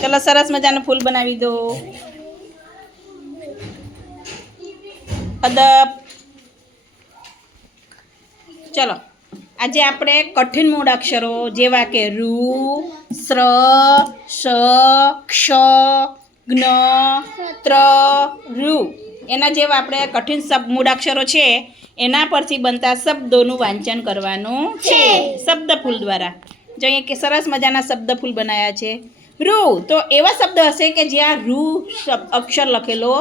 ચલો સરસ મજાનું ફૂલ બનાવી દો. અદબ. ચલો આજે આપણે કઠિન મૂળાક્ષરો જેવા કે રૂ સ્ર શ ક્ષ જ્ઞ ત્ર રૂ એના જેવા આપણે કઠિન શબ્દ મૂળાક્ષરો છે એના પરથી બનતા શબ્દોનું વાંચન કરવાનું છે. શબ્દ ફૂલ દ્વારા. જો અહીંયા કે સરસ મજાના શબ્દ ફૂલ બનાવ્યા છે. રૂ, તો એવા શબ્દ હશે કે જ્યાં રૂ અક્ષર લખેલો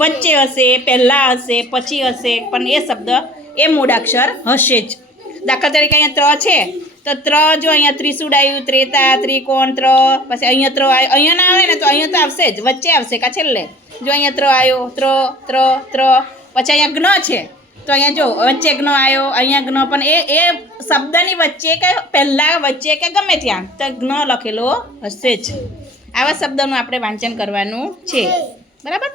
વચ્ચે હશે, પહેલાં હશે, પછી હશે, પણ એ શબ્દ એ મૂળાક્ષર હશે જ. દાખલા તરીકે અહીંયા ત્ર છે. તો ત્ર જો અહીંયા ત્રિશુડ આવ્યું ત્રેતા, ત્રિકોણ, ત્ર, પછી અહીંયા ત્ર આવ્યો અહીંયા ના આવે ને તો અહીંયા તો આવશે જ, વચ્ચે આવશે કા છેલ્લે? જો અહીંયા ત્ર આવ્યો ત્ર ત્ર ત્ર, પછી અહીંયા જ્ઞ છે. તો અહીંયા જો વચ્ચે જ્ઞ આવ્યો અહીંયા જ્ઞ પણ એ એ શબ્દની વચ્ચે કે પહેલાં વચ્ચે કે ગમે ત્યાં? તો જ્ઞ લખેલો હશે જ. આવા શબ્દનું આપણે વાંચન કરવાનું છે. બરાબર?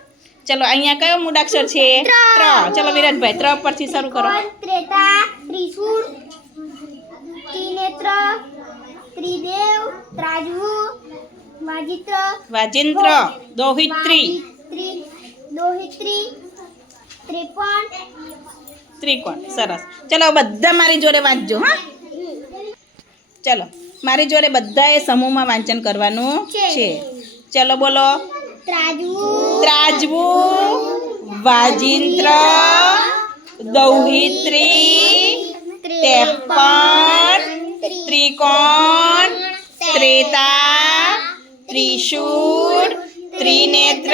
ચલો અહીંયા કયો મૂળાક્ષર છે? ત્ર ચલો વિરાજભાઈ ત્ર પરથી શરૂ કરો. ત્રેતા ત્રિશુળ ત્રિનેત્ર ત્રિદેવ ત્રાજુ વાજિત્ર વાજિંત્ર દોહિત્રી. દોહિત્રી ત્રિપણ ત્રિકોણ, સરસ. ચલો, બધા મારી જોડે વાંચજો, હા? ચલો, મારી જોડે બધાએ સમૂહમાં વાંચન કરવાનું છે. ચલો, બોલો. ત્રાજવું, વાજિંત્ર, દૌહિત્રી ત્રેપન ત્રિકોણ, ત્રેતા, ત્રિશૂળ, ત્રિનેત્ર,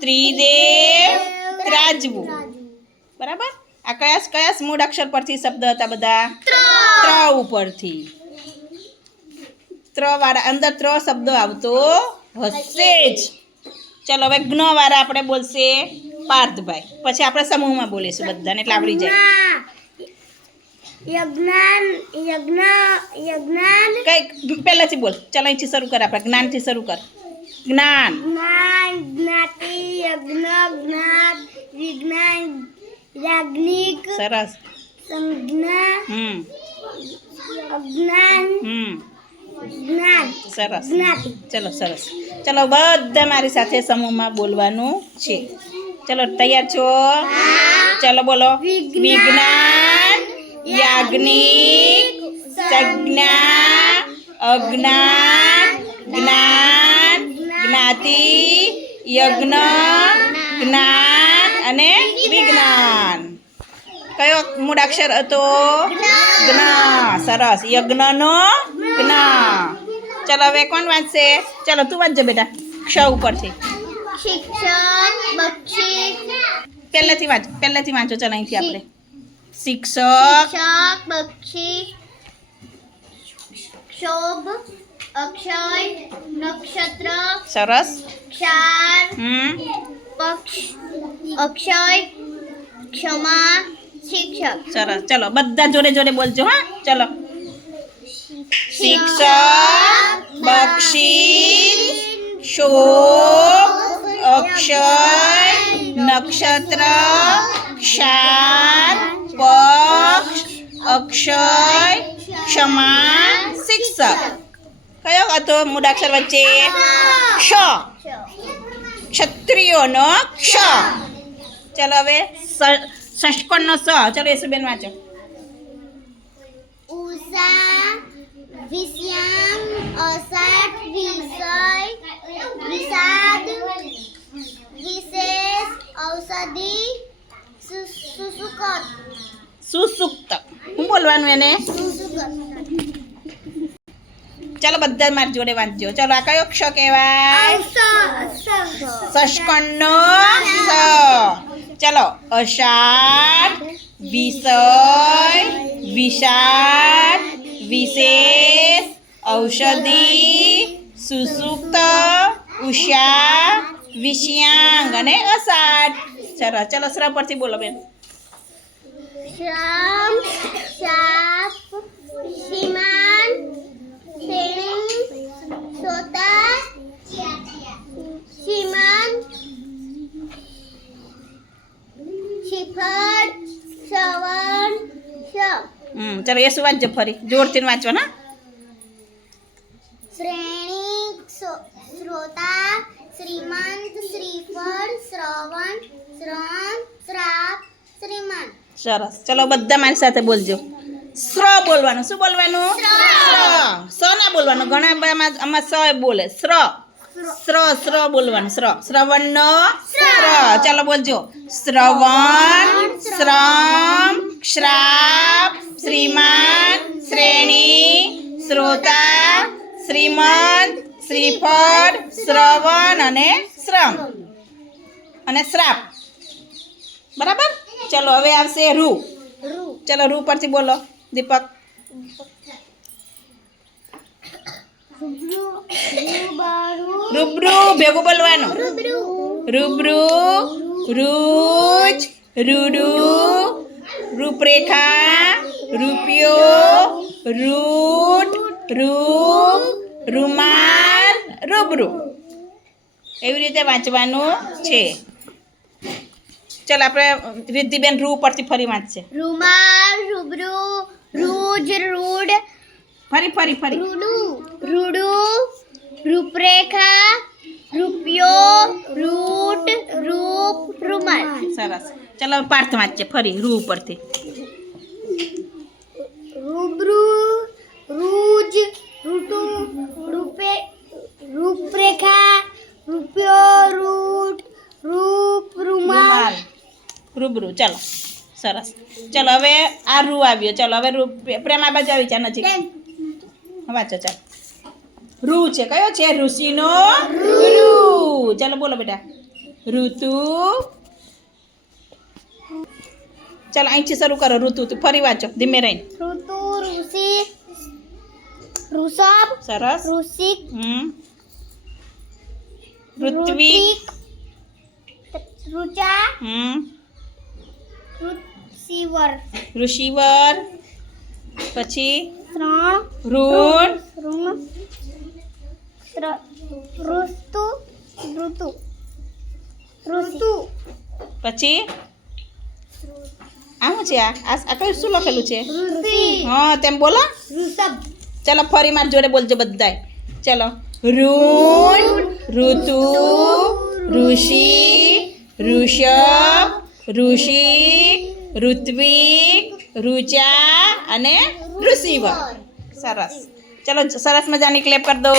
ત્રિદેવ, ત્રાજવું. બરાબર? આ કયા કયા મૂળ અક્ષર પરથી શબ્દ હતા બધા? ત્ર. ઉપરથી. ત્ર વાળા અંદર ત્ર શબ્દ આવતો હશે જ. ચલો હવે જ્ઞ વાળા આપણે બોલશે પાર્થભાઈ. પછી આપણે સમૂહમાં બોલીશું બધાને એટલે આવડી જાય. યજ્ઞાન યજ્ઞ યજ્ઞાન. કઈ પહેલાથી બોલ. ચલો અહીંથી શરૂ કર આપણે. જ્ઞાનથી શરૂ કર. જ્ઞાન. જ્ઞાન જ્ઞાતિ યજ્ઞ વિજ્ઞાન યાજ્ઞિક સરસ. સંજ્ઞા હમ. અજ્ઞાન હમ. જ્ઞાન. સરસ. જ્ઞાતિ. ચલો સરસ. ચલો બધા મારી સાથે સમૂહમાં બોલવાનું છે. ચલો તૈયાર છો? ચલો બોલો. વિજ્ઞાન, વિજ્ઞાન યાજ્ઞિક સંજ્ઞા અજ્ઞાન જ્ઞાન જ્ઞાતિ યજ્ઞ જ્ઞાન. અને વિજ્ઞાન. કયો મૂળાક્ષર હતો? જ્ઞા સરસ. યજ્ઞનો જ્ઞા ચલો હવે કોણ વાંચશે? ચલો તું વાંચજો બેટા. ક્ષ ઉપરથી. પહેલેથી વાંચ પહેલેથી વાંચો. ચલો અહીંથી આપણે. શિક્ષક. શિક્ષક બક્ષી શોભ અક્ષય નક્ષત્ર. સરસ. ક્ષાર. હમ. પક્ષ અક્ષય ક્ષમા શિક્ષક. સરસ ચલો બધા જોડે જોડે બોલજો હા? ચલો. શિક્ષક બક્ષી શોક અક્ષય નક્ષત્ર ક્ષાર પક્ષ અક્ષય ક્ષમા શિક્ષક. કયો હતો? મૂળાક્ષર વચ્ચે? ક્ષ. ક્ષત્રિયોનો ક્ષ ચલો હવે સ- ષષ્કોણનો સ ચલો યશુબેન વાંચો ઉષા વિષયામ અષાઢ વિષય વિષાદ વિશેષ ઔષધિ સુ- સુસુકત સુસુક્ત હું બોલવાનું એને સુસુકત ચલો બધા મારી જોડે વાંચજો. ચલો, આ કયો ક્ષ કહેવાય ષષ્કોણનો સ ચલો, અષાઢ, વિષય, વિષાદ, વિશેષ, ઔષધિ સુસુક્ત ઉષા વિષયાંગ અને અષાઢ. ચાલો, ચલો શ્રમ પરથી બોલો બેન. શ્રમ શાપ શ્રીમાન શ્રેણી સોતા શ્રીમાન શિખર શ્રવણ શ હમ ચાલો એ શું વાંચજો ફરી? જોરથી વાંચો ના શ્રેણી શ્રોતા શ્રીમંત શ્રીફળ શ્રવણ શ્રમ શ્રાપ શ્રીમંત સરસ. ચલો બધા મારી સાથે બોલજો. સ્ર બોલવાનું. શું બોલવાનું? સ્ર. સ ના બોલવાનું. ઘણા બધામાં આમાં સ બોલે. સ્ર. સ્ર સ્ર બોલવાનું સ્ર. શ્રવણ સ્ર. ચાલો બોલજો. શ્રવણ શ્રમ શ્રાપ શ્રીમાન શ્રેણી શ્રોતા શ્રીમંત શ્રીફળ શ્રવણ અને શ્રમ. અને શ્રાપ. બરાબર? ચલો હવે આવશે રૂ. રૂ. ચલો રૂ પરથી બોલો. દીપક. રૂબરૂ ભેગું બોલવાનું. રૂબરૂ રૂબરૂ રૂજ રૂડુ રૂપરેખા રૂપિયો રૂટ રૂમ રૂમાલ રૂબરૂ. એવી રીતે વાંચવાનું છે. ચાલ આપણે રિદ્ધિબેન રૂ પરથી ફરી વાંચશે. રૂમાલ રૂબરૂ રૂજ રૂડ. ફરી ફરી ફરી. રૂડુ રૂડુ રૂપરેખા રૂપિયો રૂટ રૂપ રૂમાલ. સરસ. ચાલો પાર્થ વાંચે ફરી રૂ પરથી રૂબરૂ રૂજ રૂટુ રૂપે રૂપરેખા રૂપિયો રૂટ રૂપ રૂમાલ. રૂબરૂ. ચાલો સરસ. ચાલો હવે આ રૂ આવ્યો. ચાલો હવે રૂ પ્રેમા બાજુ આવી જા નજીક. વાંચો ચાલો. રૂ છે કયો છે ઋષિનો રૂ ચાલો બોલો બેટા ઋતુ ચાલો અહીંથી શરૂ કરો ઋતુ તું ફરી વાંચો ધીમે રહીને ઋતુ ઋષિ ઋષભ સરસ ઋષિક હમ ઋત્વિક ઋચા હમ ઋષિવર ઋષિવર પછી ત્રણ ઋણ ઋણ ત્ર- ઋતુ ઋતુ. ઋતુ. પછી? આ શું છે? આ આ કયું શું લખેલું છે? હા તેમ બોલો. ઋષભ. ચલો ફરી મારી જોડે બોલજો બધાય. ચલો. ઋણ ઋતુ ઋષિ ઋષભ ઋષિ ઋત્વિક ઋચા અને ઋષિવર. સરસ. ચલો સરસ મજાની ક્લેપ કરી દો.